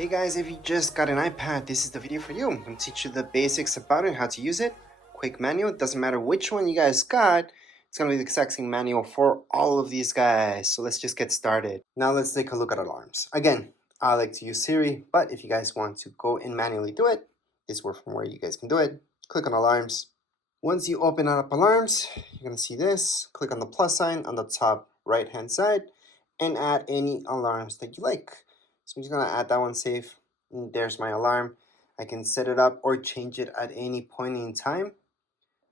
Hey guys, if you just got an iPad, this is the video for you. I'm going to teach you the basics about it, how to use it. Quick manual, it doesn't matter which one you guys got, it's going to be the exact same manual for all of these guys. So let's just get started. Now let's take a look at alarms. Again, I like to use Siri, but if you guys want to go and manually do it, this is from where you guys can do it. Click on alarms. Once you open up alarms, you're going to see this. Click on the plus sign on the top right hand side and add any alarms that you like. So I'm just gonna add that one, save, and there's my alarm. I can set it up or change it at any point in time.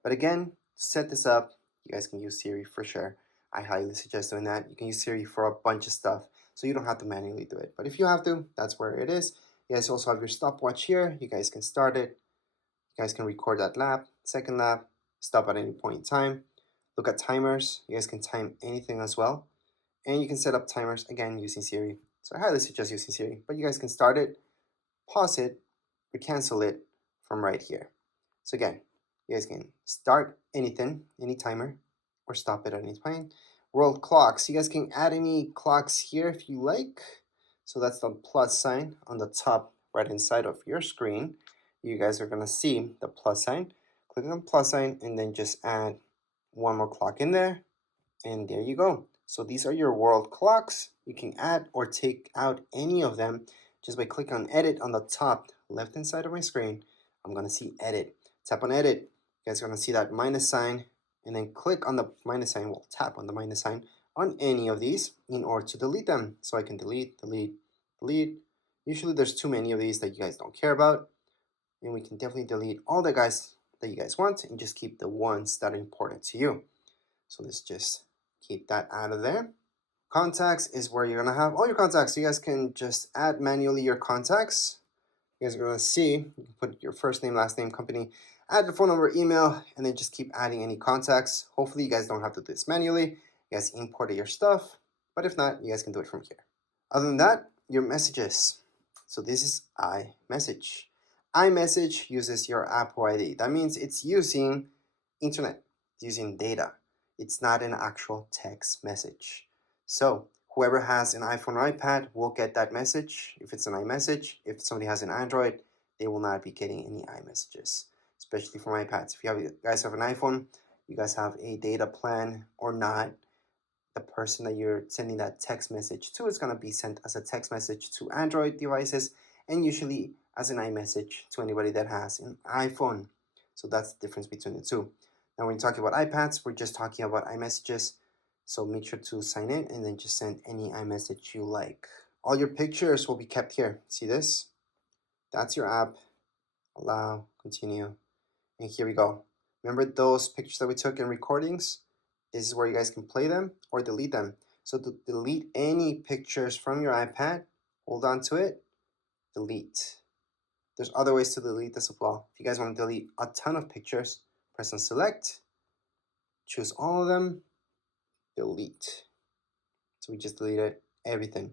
But again, to set this up, you guys can use Siri for sure. I highly suggest doing that. You can use Siri for a bunch of stuff, so you don't have to manually do it. But if you have to, that's where it is. You guys also have your stopwatch here. You guys can start it. You guys can record that lap, second lap, stop at any point in time. Look at timers. You guys can time anything as well. And you can set up timers, again, using Siri. So I highly suggest using Siri, but you guys can start it, pause it, or cancel it from right here. So again, you guys can start anything, any timer, or stop it at any point. World clocks, you guys can add any clocks here if you like. So that's the plus sign on the top right hand side of your screen. You guys are gonna see the plus sign. Click on the plus sign and then just add one more clock in there. And there you go. So these are your world clocks. You can add or take out any of them just by clicking on edit on the top left hand side of my screen. I'm gonna see edit. Tap on edit. You guys are gonna see that minus sign and then click on the minus sign. Well, tap on the minus sign on any of these in order to delete them. So I can delete, delete, delete. Usually there's too many of these that you guys don't care about. And we can definitely delete all the guys that you guys want and just keep the ones that are important to you. So let's just keep that out of there. Contacts is where you're gonna have all your contacts. So you guys can just add manually your contacts. You guys are gonna see, you can put your first name, last name, company, add your phone number, email, and then just keep adding any contacts. Hopefully you guys don't have to do this manually. You guys import your stuff, but if not, you guys can do it from here. Other than that, your messages. So this is iMessage. iMessage uses your Apple ID. That means it's using internet, it's using data. It's not an actual text message. So whoever has an iPhone or iPad will get that message if it's an iMessage. If somebody has an Android, they will not be getting any iMessages, especially from iPads. If you guys have an iPhone, you guys have a data plan or not, the person that you're sending that text message to is going to be sent as a text message to Android devices and usually as an iMessage to anybody that has an iPhone. So that's the difference between the two. Now when you're talking about iPads, we're just talking about iMessages. So make sure to sign in and then just send any iMessage you like. All your pictures will be kept here. See this? That's your app. Allow, continue. And here we go. Remember those pictures that we took in recordings? This is where you guys can play them or delete them. So to delete any pictures from your iPad, hold on to it, delete. There's other ways to delete this as well. If you guys want to delete a ton of pictures, press on select, choose all of them, delete. So we just deleted everything.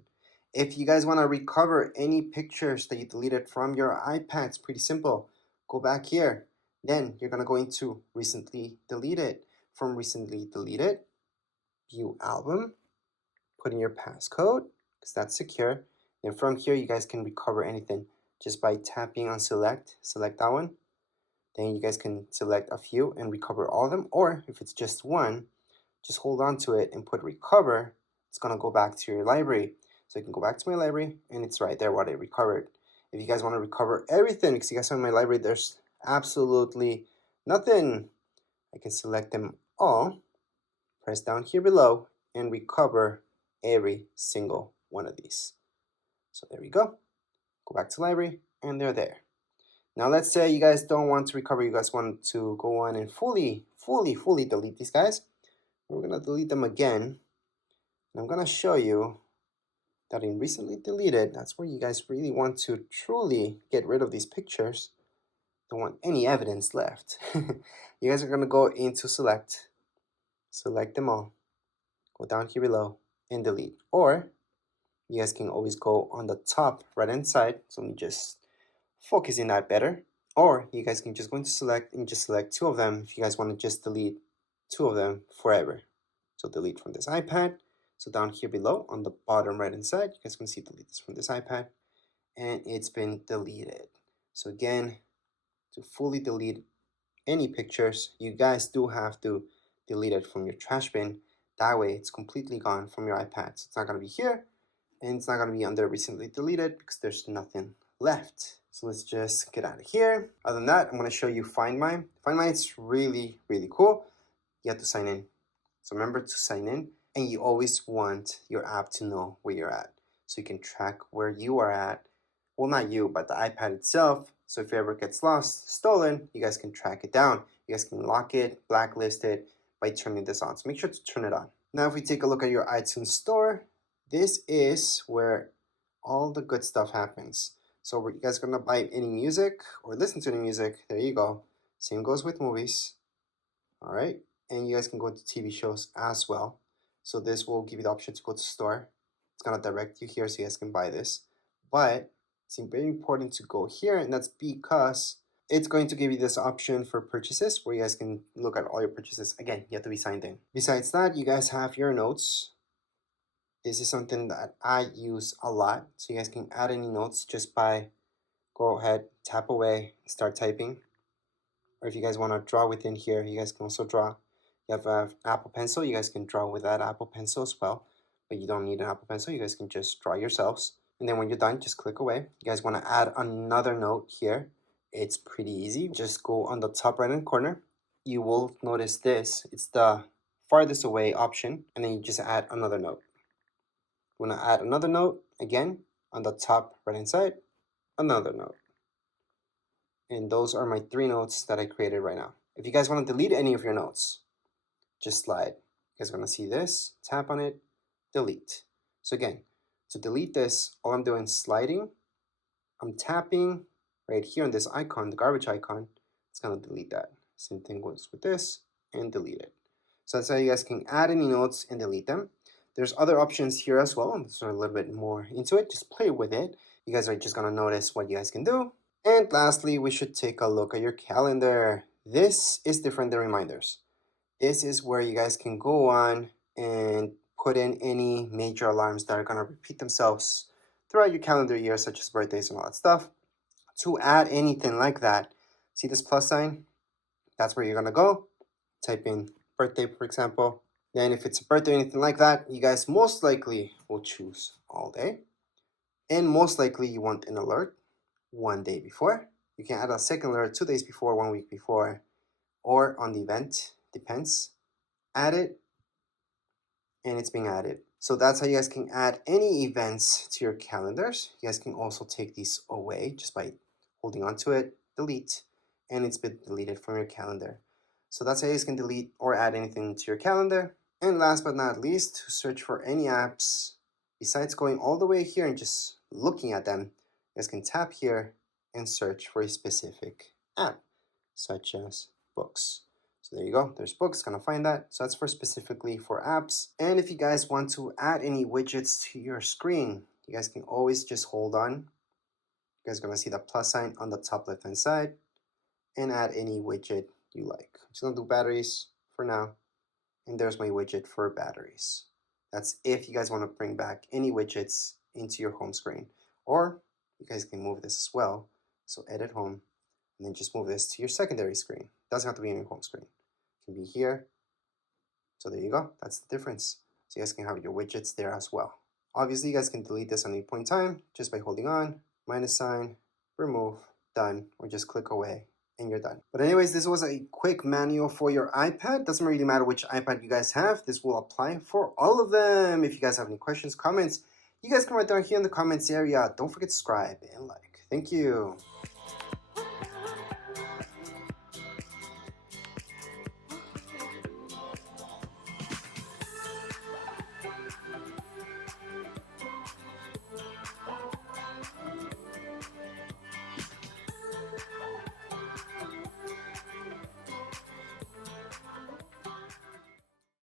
If you guys want to recover any pictures that you deleted from your iPad, it's pretty simple. Go back here. Then you're going to go into recently deleted. From recently deleted, view album, put in your passcode because that's secure. And from here, you guys can recover anything just by tapping on select that one. Then you guys can select a few and recover all of them. Or if it's just one, just hold on to it and put recover. It's going to go back to your library. So you can go back to my library and it's right there what I recovered. If you guys want to recover everything, because you guys have in my library, there's absolutely nothing. I can select them all, press down here below, and recover every single one of these. So there we go. Go back to library, and they're there. Now let's say you guys don't want to recover, you guys want to go on and fully delete these guys. We're gonna delete them again. And I'm gonna show you that in recently deleted, that's where you guys really want to truly get rid of these pictures. Don't want any evidence left. You guys are gonna go into select them all, go down here below and delete. Or you guys can always go on the top right hand side. So let me just focus in that better. Or you guys can just go into select and just select two of them if you guys want to just delete two of them forever. So delete from this iPad. So down here below on the bottom right hand side, you guys can see delete this from this iPad. and it's been deleted. So again, to fully delete any pictures, you guys do have to delete it from your trash bin. That way it's completely gone from your iPad. So it's not going to be here, and it's not going to be under recently deleted because there's nothing left. So let's just get out of here. Other than that, I'm going to show you Find My. Find My, it's really, really cool. You have to sign in. So remember to sign in, and you always want your app to know where you're at. So you can track where you are at. Well, not you, but the iPad itself. So if it ever gets lost, stolen, you guys can track it down. You guys can lock it, blacklist it by turning this on. So make sure to turn it on. Now, if we take a look at your iTunes store, this is where all the good stuff happens. So were you guys gonna buy any music or listen to any music? There you go. Same goes with movies. All right, and you guys can go to TV shows as well. So this will give you the option to go to store. It's gonna direct you here so you guys can buy this. But it's very important to go here, and that's because it's going to give you this option for purchases where you guys can look at all your purchases. Again, you have to be signed in. Besides that, you guys have your notes. This is something that I use a lot. So you guys can add any notes just by go ahead, tap away, start typing. Or if you guys want to draw within here, you guys can also draw. You have an Apple Pencil, you guys can draw with that Apple Pencil as well. But you don't need an Apple Pencil, you guys can just draw yourselves. And then when you're done, just click away. You guys want to add another note here. It's pretty easy. Just go on the top right hand corner. You will notice this. It's the farthest away option. And then you just add another note. You want to add another note, again, on the top right hand side, another note. And those are my 3 notes that I created right now. If you guys want to delete any of your notes, just slide. You guys are going to see this, tap on it, delete. So again, to delete this, all I'm doing is sliding. I'm tapping right here on this icon, the garbage icon. It's going to delete that. Same thing goes with this, and delete it. So that's how you guys can add any notes and delete them. There's other options here as well. I'm just a little bit more into it. Just play with it. You guys are just going to notice what you guys can do. And lastly, we should take a look at your calendar. This is different than reminders. This is where you guys can go on and put in any major alarms that are going to repeat themselves throughout your calendar year, such as birthdays and all that stuff. To add anything like that, see this plus sign? That's where you're going to go. Type in birthday, for example. Then if it's a birthday or anything like that, you guys most likely will choose all day. And most likely you want an alert 1 day before. You can add a second alert 2 days before, 1 week before, or on the event, depends. Add it, and it's being added. So that's how you guys can add any events to your calendars. You guys can also take these away just by holding onto it, delete, and it's been deleted from your calendar. So that's how you guys can delete or add anything to your calendar. And last but not least, to search for any apps, besides going all the way here and just looking at them, you guys can tap here and search for a specific app, such as books. So there you go, there's books, gonna find that. So that's for specifically for apps. And if you guys want to add any widgets to your screen, you guys can always just hold on. You guys are gonna see the plus sign on the top left hand side and add any widget you like. I'm just gonna do batteries for now. And there's my widget for batteries. That's if you guys want to bring back any widgets into your home screen. Or you guys can move this as well. So edit home, and then just move this to your secondary screen. Doesn't have to be in your home screen. It can be here. So there you go. That's the difference. So you guys can have your widgets there as well. Obviously, you guys can delete this at any point in time just by holding on, minus sign, remove, done, or just click away and you're done. But anyways, this was a quick manual for your iPad. Doesn't really matter which iPad you guys have. This will apply for all of them. If you guys have any questions, comments, you guys can write down here in the comments area. Don't forget to subscribe and like. Thank you.